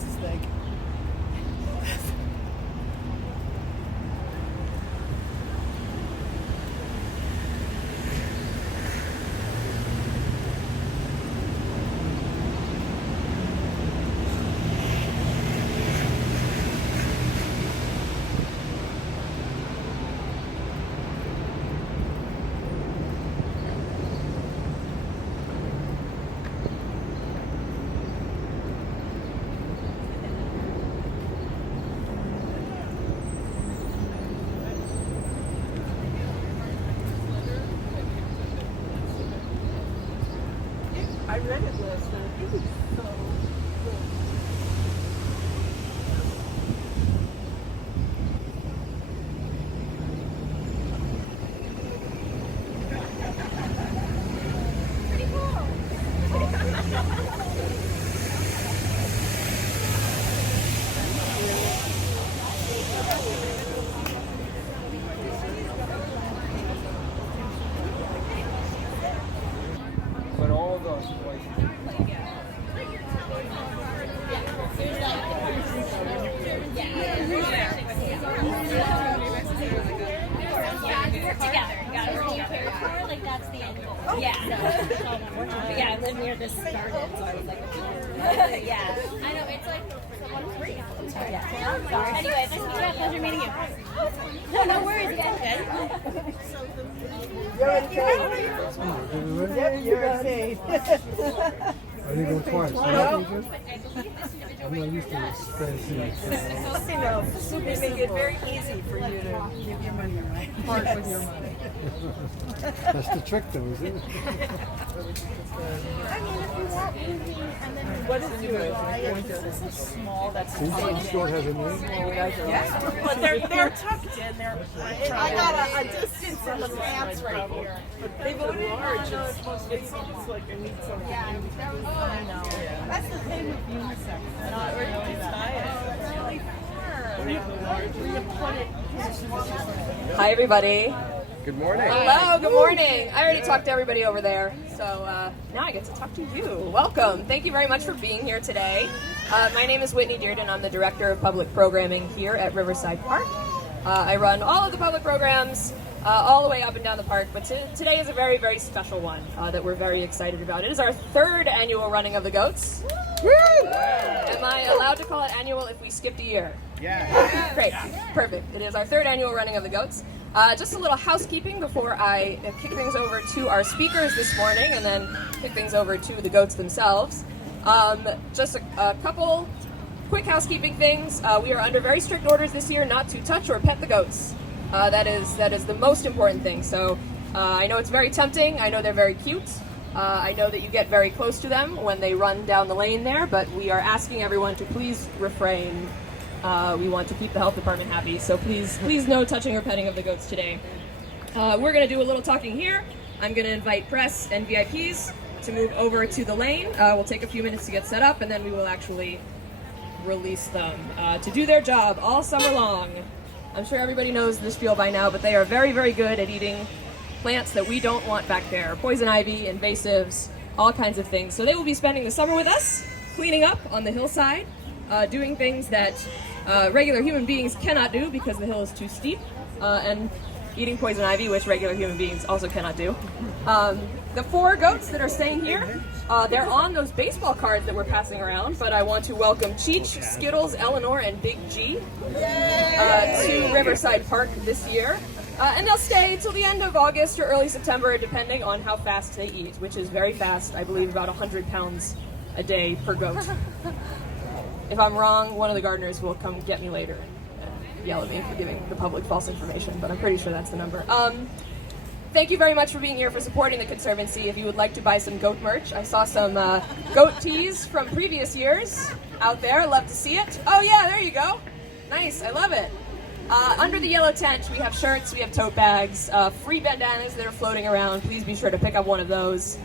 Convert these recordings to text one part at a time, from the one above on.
this thing. I read it last night. It was so good. Pretty cool. But all of those places. Like that's the end goal. Yeah. Yeah, I live near this garden, so I was like, yeah. I know, it's like someone free. Yeah. Sorry. Anyway, nice to meet you. Pleasure meeting you. No, no worries, guys. You're okay. Yep, you're okay. I didn't go twice. No. I'm not used to this fancy. You know, they make it very easy for you to give your money away. Part with your money. That's the trick, though, isn't it? I mean, if you want easy, and then What is yours? This is small. That's See, each store has a name. yeah, but they're tucked in. I got a distance from the pants right here. They voted large. It's like I need something. Yeah, I know. That's the thing with unisex. Not really Hi, everybody. Good morning. Hello, good morning. I already talked to everybody over there, so now I get to talk to you. Welcome. Thank you very much for being here today. My name is Whitney Dearden. I'm the Director of Public Programming here at Riverside Park. I run all of the public programs all the way up and down the park, but today is a very, very special one that we're very excited about. It is our third annual running of the goats. Woo! Am I allowed to call it annual if we skipped a year? Yeah. Great. Perfect. It is our third annual running of the goats. Just a little housekeeping before I kick things over to our speakers this morning and then kick things over to the goats themselves. Just a couple quick housekeeping things. We are under very strict orders this year not to touch or pet the goats. That is the most important thing. So I know it's very tempting. I know they're very cute. I know that you get very close to them when they run down the lane there, but we are asking everyone to please refrain. We want to keep the health department happy, so please no touching or petting of the goats today. We're going to do a little talking here. I'm going to invite press and VIPs to move over to the lane. We'll take a few minutes to get set up, and then we will actually release them to do their job all summer long. I'm sure everybody knows this spiel by now, but they are very, very good at eating plants that we don't want back there. Poison ivy, invasives, all kinds of things. So they will be spending the summer with us, cleaning up on the hillside, doing things that regular human beings cannot do because the hill is too steep, and eating poison ivy, which regular human beings also cannot do. The four goats that are staying here, they're on those baseball cards that we're passing around, but I want to welcome Cheech, Skittles, Eleanor, and Big G to Riverside Park this year. And they'll stay till the end of August or early September, depending on how fast they eat, which is very fast. I believe about 100 pounds a day per goat. If I'm wrong, one of the gardeners will come get me later and yell at me for giving the public false information, but I'm pretty sure that's the number. Thank you very much for being here, for supporting the Conservancy. If you would like to buy some goat merch, I saw some goat tees from previous years out there. Love to see it. Oh yeah, there you go. Nice, I love it. Under the yellow tent, we have shirts, we have tote bags, free bandanas that are floating around. Please be sure to pick up one of those.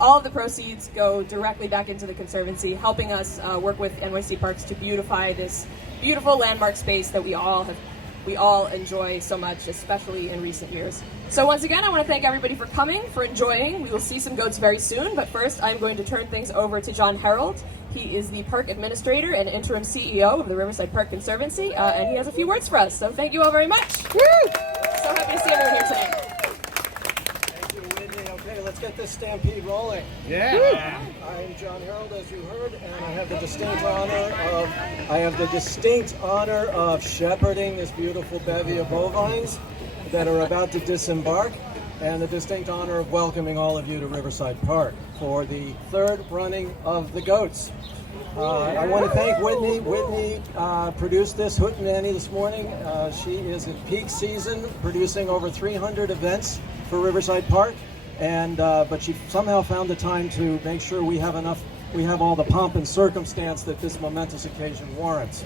All of the proceeds go directly back into the Conservancy, helping us work with NYC Parks to beautify this beautiful landmark space that we all enjoy so much, especially in recent years. So once again, I want to thank everybody for coming, for enjoying. We will see some goats very soon, but first I'm going to turn things over to John Harold. He is the park administrator and interim CEO of the Riverside Park Conservancy, and he has a few words for us. So thank you all very much. Woo! So happy to see everyone here today. Thank you, Whitney. Okay, let's get this stampede rolling. Yeah. I am John Harold, as you heard, and I have the distinct honor of shepherding this beautiful bevy of bovines that are about to disembark, and the distinct honor of welcoming all of you to Riverside Park for the third running of the goats. I want to thank Whitney. Whitney produced this hootenanny this morning. She is in peak season, producing over 300 events for Riverside Park, and but she somehow found the time to make sure we have all the pomp and circumstance that this momentous occasion warrants.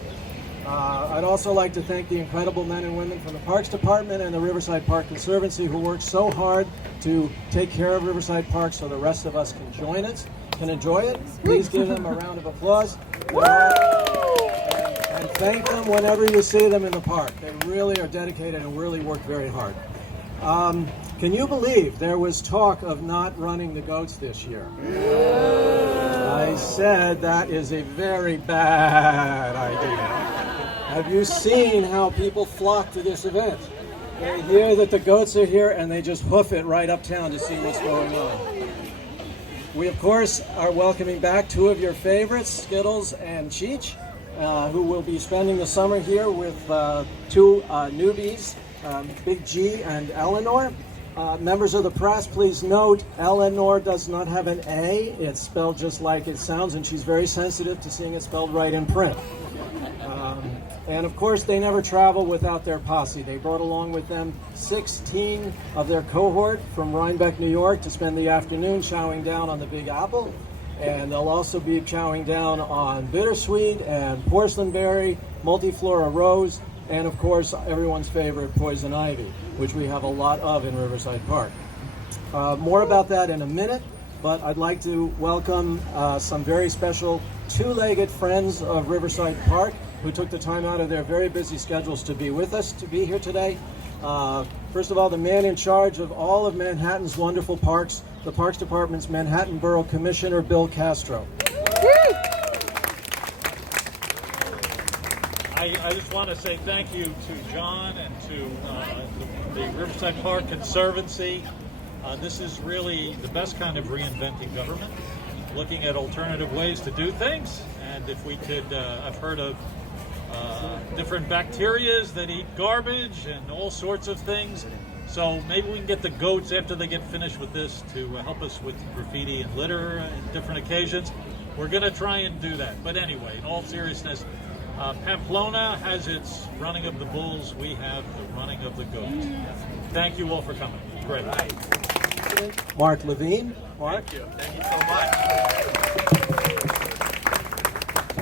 I'd also like to thank the incredible men and women from the Parks Department and the Riverside Park Conservancy who worked so hard to take care of Riverside Park so the rest of us can enjoy it. Please give them a round of applause. And thank them whenever you see them in the park. They really are dedicated and really work very hard. Can you believe there was talk of not running the goats this year? I said that is a very bad idea. Have you seen how people flock to this event? They hear that the goats are here and they just hoof it right uptown to see what's going on. We, of course, are welcoming back two of your favorites, Skittles and Cheech, who will be spending the summer here with two newbies, Big G and Eleanor. Members of the press, please note, Eleanor does not have an A. It's spelled just like it sounds, and she's very sensitive to seeing it spelled right in print. And of course, they never travel without their posse. They brought along with them 16 of their cohort from Rhinebeck, New York, to spend the afternoon chowing down on the Big Apple. And they'll also be chowing down on bittersweet and porcelainberry, multiflora rose, and of course, everyone's favorite poison ivy, which we have a lot of in Riverside Park. More about that in a minute, but I'd like to welcome some very special two-legged friends of Riverside Park who took the time out of their very busy schedules to be with us, to be here today. First of all, the man in charge of all of Manhattan's wonderful parks, the Parks Department's Manhattan Borough Commissioner, Bill Castro. I just want to say thank you to John and to the Riverside Park Conservancy. This is really the best kind of reinventing government, looking at alternative ways to do things. And if we could, I've heard of different bacterias that eat garbage and all sorts of things. So maybe we can get the goats after they get finished with this to help us with graffiti and litter and different occasions. We're going to try and do that. But anyway, in all seriousness, Pamplona has its running of the bulls. We have the running of the goats. Thank you all for coming. Great. Mark Levine. Mark. Thank you. Thank you so much.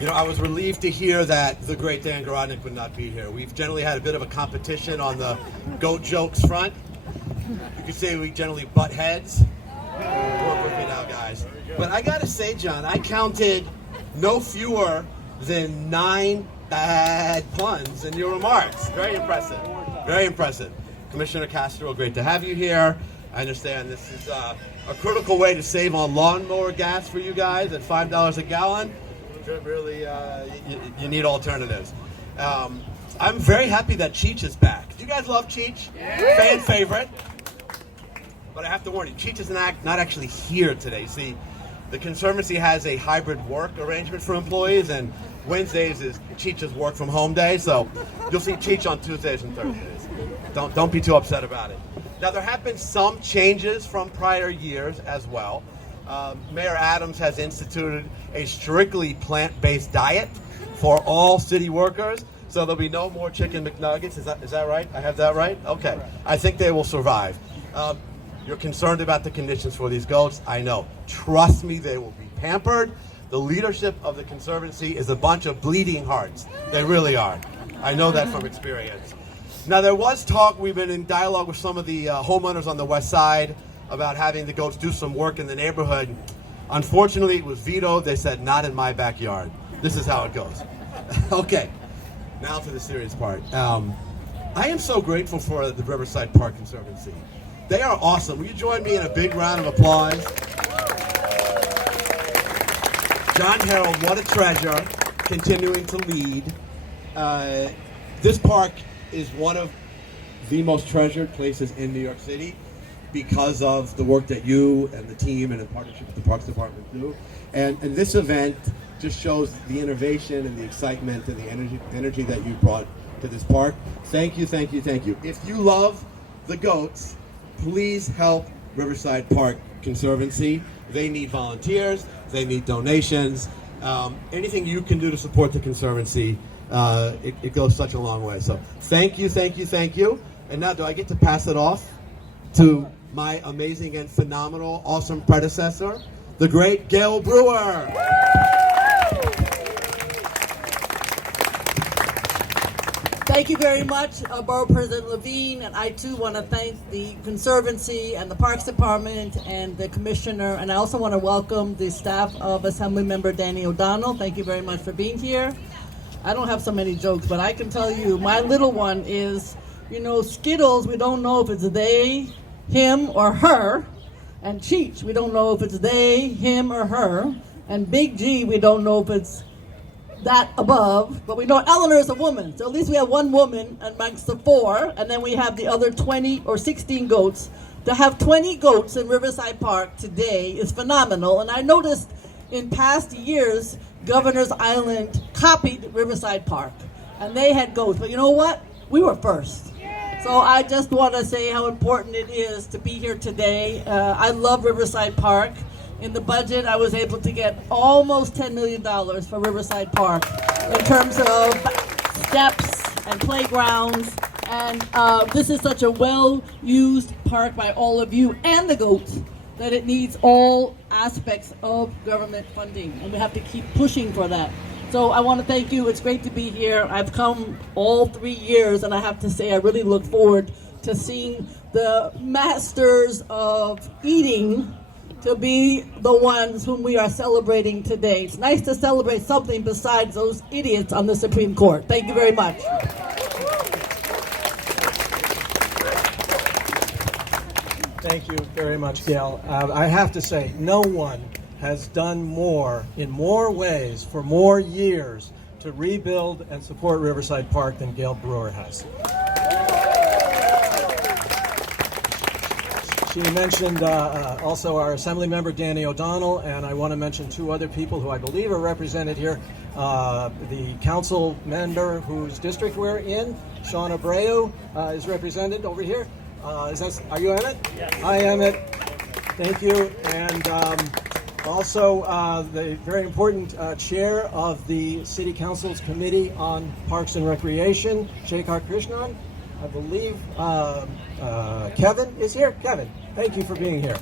You know, I was relieved to hear that the great Dan Grazing would not be here. We've generally had a bit of a competition on the goat jokes front. You could say we generally butt heads. Work with me now, guys. But I gotta say, John, I counted no fewer than 9 bad puns in your remarks. Very impressive. Very impressive. Commissioner Castro, great to have you here. I understand this is a critical way to save on lawnmower gas for you guys at $5 a gallon. Really, you need alternatives. I'm very happy that Cheech is back. Do you guys love Cheech? Yeah. Fan favorite. But I have to warn you, Cheech is not actually here today. See, the Conservancy has a hybrid work arrangement for employees, and Wednesdays is Cheech's work from home day, so you'll see Cheech on Tuesdays and Thursdays. Don't be too upset about it. Now, there have been some changes from prior years as well. Mayor Adams has instituted a strictly plant-based diet for all city workers, so there'll be no more chicken McNuggets. Is that right? I have that right? Okay. I think they will survive. You're concerned about the conditions for these goats. I know. Trust me, they will be pampered. The leadership of the Conservancy is a bunch of bleeding hearts. They really are. I know that from experience. Now, there was talk, we've been in dialogue with some of the homeowners on the west side about having the goats do some work in the neighborhood. Unfortunately, it was vetoed. They said, not in my backyard. This is how it goes. Okay, now to the serious part. I am so grateful for the Riverside Park Conservancy. They are awesome. Will you join me in a big round of applause? John Harold, what a treasure, continuing to lead. This park is one of the most treasured places in New York City because of the work that you and the team and in partnership with the Parks Department do. And this event just shows the innovation and the excitement and the energy that you brought to this park. Thank you, thank you, thank you. If you love the goats, please help Riverside Park Conservancy. They need volunteers, they need donations. Anything you can do to support the Conservancy, it goes such a long way. So thank you, thank you, thank you. And now do I get to pass it off to my amazing and phenomenal, awesome predecessor, the great Gail Brewer. Thank you very much, Borough President Levine, and I too want to thank the Conservancy and the Parks Department and the Commissioner, and I also want to welcome the staff of Assemblymember Danny O'Donnell. Thank you very much for being here. I don't have so many jokes, but I can tell you, my little one is, Skittles, we don't know if it's they, him, or her, and Cheech, we don't know if it's they, him, or her, and Big G, we don't know if it's that above, but we know Eleanor is a woman, so at least we have one woman amongst the four, and then we have the other 20 or 16 goats. To have 20 goats in Riverside Park today is phenomenal, and I noticed in past years, Governor's Island copied Riverside Park, and they had goats, but you know what? We were first. So I just want to say how important it is to be here today. I love Riverside Park. In the budget, I was able to get almost $10 million for Riverside Park in terms of steps and playgrounds. And this is such a well-used park by all of you and the goats that it needs all aspects of government funding. And we have to keep pushing for that. So I want to thank you. It's great to be here. I've come all 3 years, and I have to say I really look forward to seeing the masters of eating to be the ones whom we are celebrating today. It's nice to celebrate something besides those idiots on the Supreme Court. Thank you very much. Thank you very much, Gail. I have to say, no one has done more, in more ways, for more years, to rebuild and support Riverside Park than Gail Brewer has. She mentioned also our Assembly Member Danny O'Donnell, and I want to mention two other people who I believe are represented here. The council member whose district we're in, Sean Abreu, is represented over here. Are you Emmett? Yes. Hi, Emmett. Thank you. And also the very important chair of the City Council's Committee on Parks and Recreation, Shekhar Krishnan. I believe Kevin is here. Kevin, thank you for being here.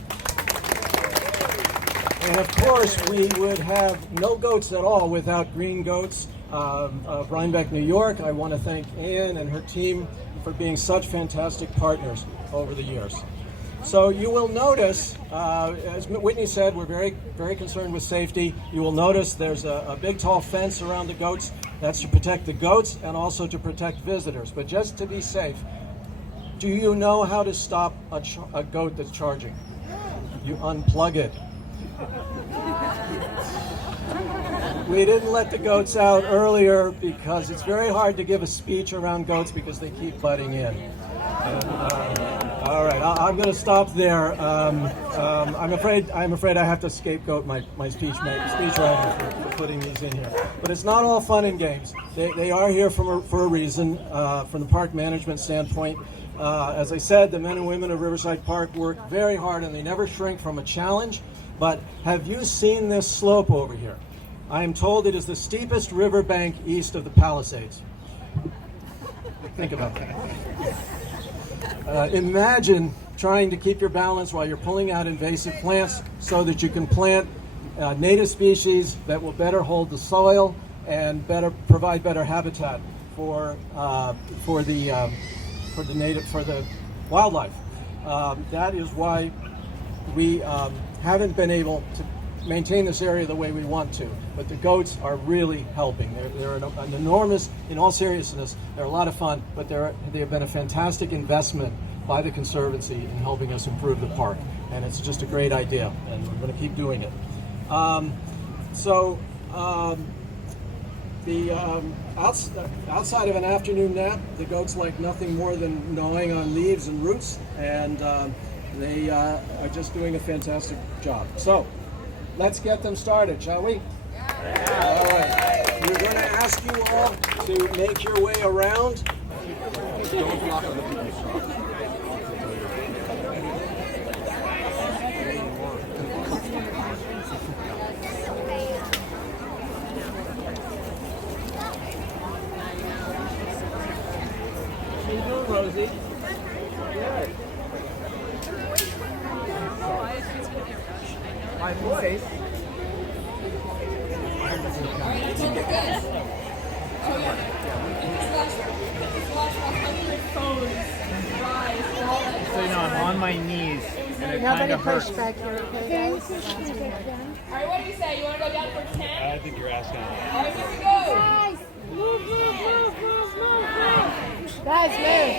And of course, we would have no goats at all without Green Goats of Rhinebeck, New York. I want to thank Ann and her team for being such fantastic partners over the years. So you will notice, as Whitney said, we're very, very concerned with safety. You will notice there's a big, tall fence around the goats. That's to protect the goats and also to protect visitors. But just to be safe, do you know how to stop a goat that's charging? You unplug it. We didn't let the goats out earlier because it's very hard to give a speech around goats because they keep butting in. All right, I'm going to stop there. I'm afraid I have to scapegoat my speechwriter for putting these in here. But it's not all fun and games. They are here for a reason. From the park management standpoint, as I said, the men and women of Riverside Park work very hard, and they never shrink from a challenge. But have you seen this slope over here? I am told it is the steepest riverbank east of the Palisades. Think about that. Imagine trying to keep your balance while you're pulling out invasive plants so that you can plant native species that will better hold the soil and provide better habitat for the wildlife. That is why we haven't been able to maintain this area the way we want to, but the goats are really helping. They're an enormous, in all seriousness, they're a lot of fun, but they have been a fantastic investment by the Conservancy in helping us improve the park, and it's just a great idea, and we're going to keep doing it. So Outside of an afternoon nap, the goats like nothing more than gnawing on leaves and roots, and they are just doing a fantastic job. So, let's get them started, shall we? All right. We're going to ask you all to make your way around. Don't block other people's shots. How you doing, Rosie? Good. I'm safe. So you know, I'm on my knees, and it kind Nobody of hurts. push back here, okay? All right, what do you say? You want to go down for 10? I think you're asking. All right, here we go. Guys, move. Guys,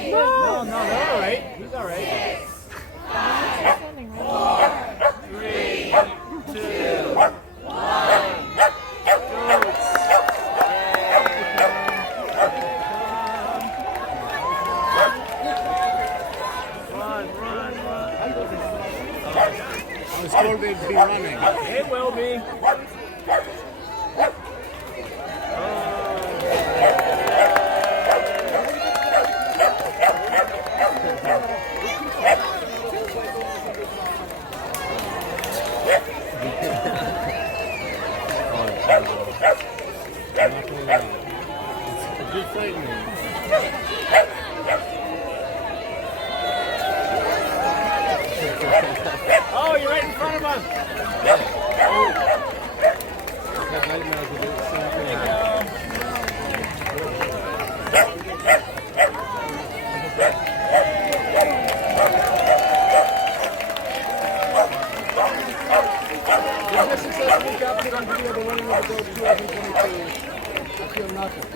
move. No, they're all right. He's all right. 3, 2, 1. I was told they'd be running. It will be. Good frightening. Oh, you're right in front of us. That nightmares will do the same thing. This is successfully captured on video the winning of the Goats 2022. I feel nothing.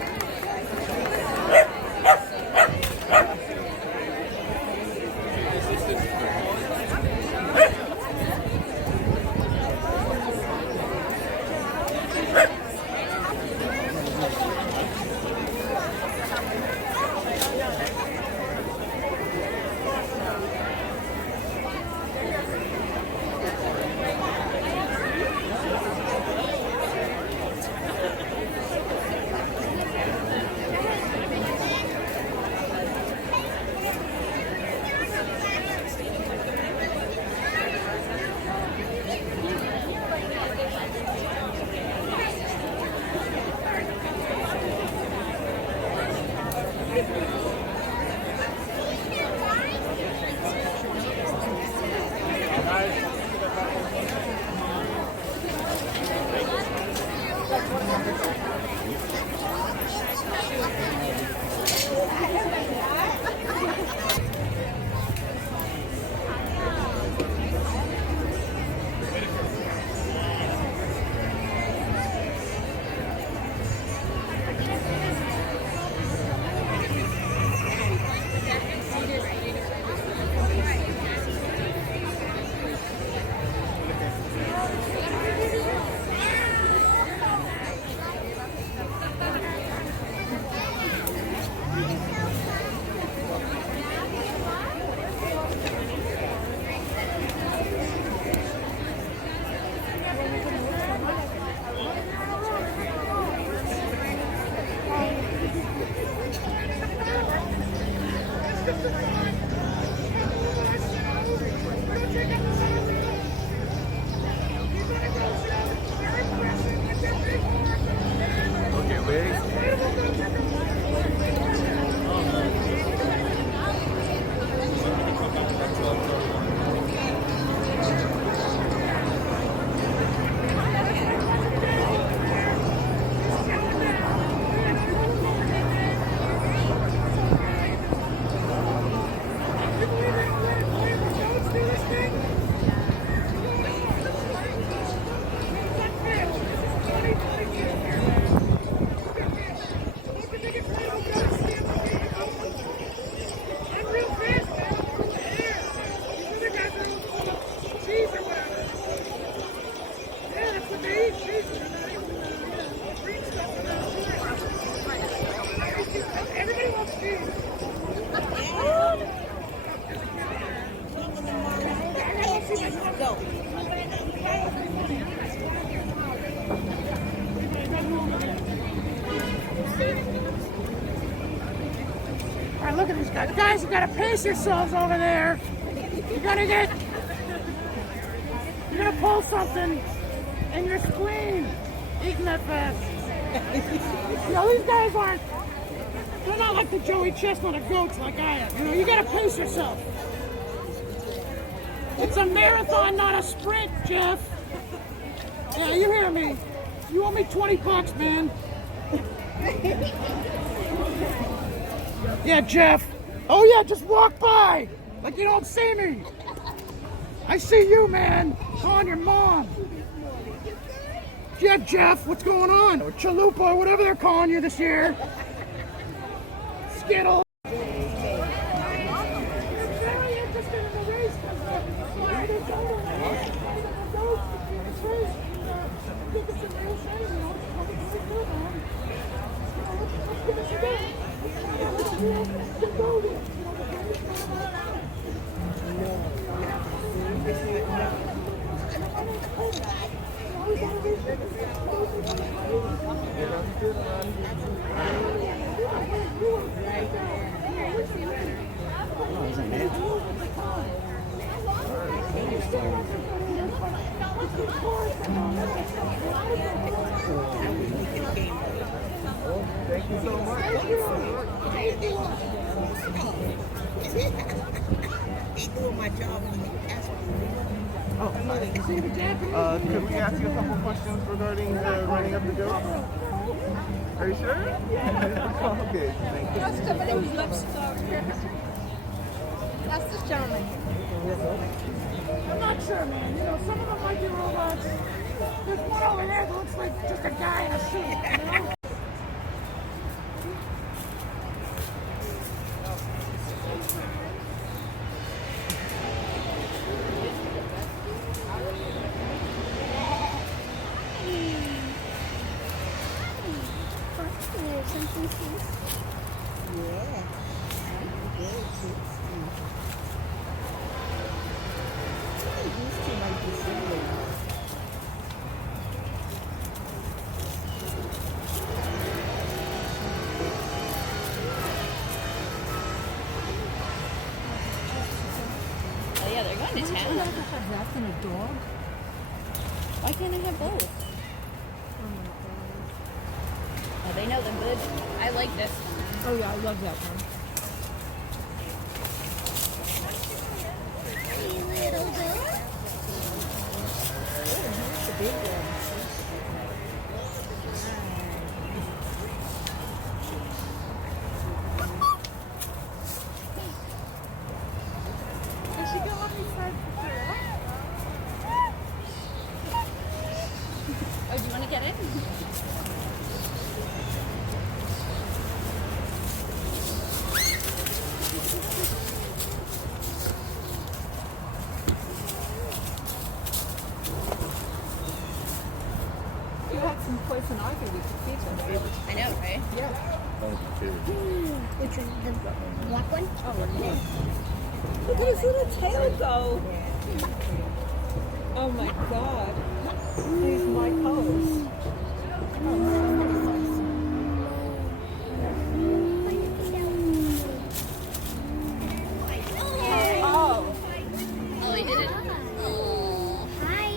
God, look at these guys. Guys, you gotta pace yourselves over there. You're gonna pull something in your spleen eating that fast. You know, these guys they're not like the Joey Chestnut of goats like I am. You know, you gotta pace yourself. It's a marathon, not a sprint, Jeff. Yeah, you hear me. You owe me $20, man. Yeah, Jeff. Oh yeah, just walk by like you don't see me. I see you, man. Calling your mom. Yeah, Jeff, what's going on? Or Chalupa, or whatever they're calling you this year. Skittle. Thank you so much. He's doing my job. Could we ask you a couple questions regarding the running of the goats? Are you sure? Okay, thank you. Somebody who looks That's the gentleman. I'm not sure, man. You know, some of them might be robots. There's one over there that looks like just a guy in a suit, you know? Oh yeah, they're going to town. That's in a dog. Why can't I have both? Oh, they know them good. I like this one. Oh yeah, I love that one. Oh, do you want to get it? You had some poison ivy we could feed them. I know, right? Yeah. Which one? The black one? Oh, look at his little tail go. Oh my god. He's my pose. Oh. Oh, he did it. Oh, hi.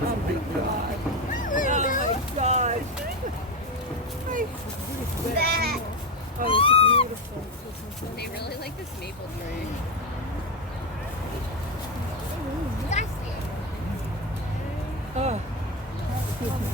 Oh my god. Oh my god. That. Oh, it's beautiful. They really like this maple tree. Oh. Excuse me.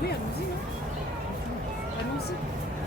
Oui, allons-y. Allons-y.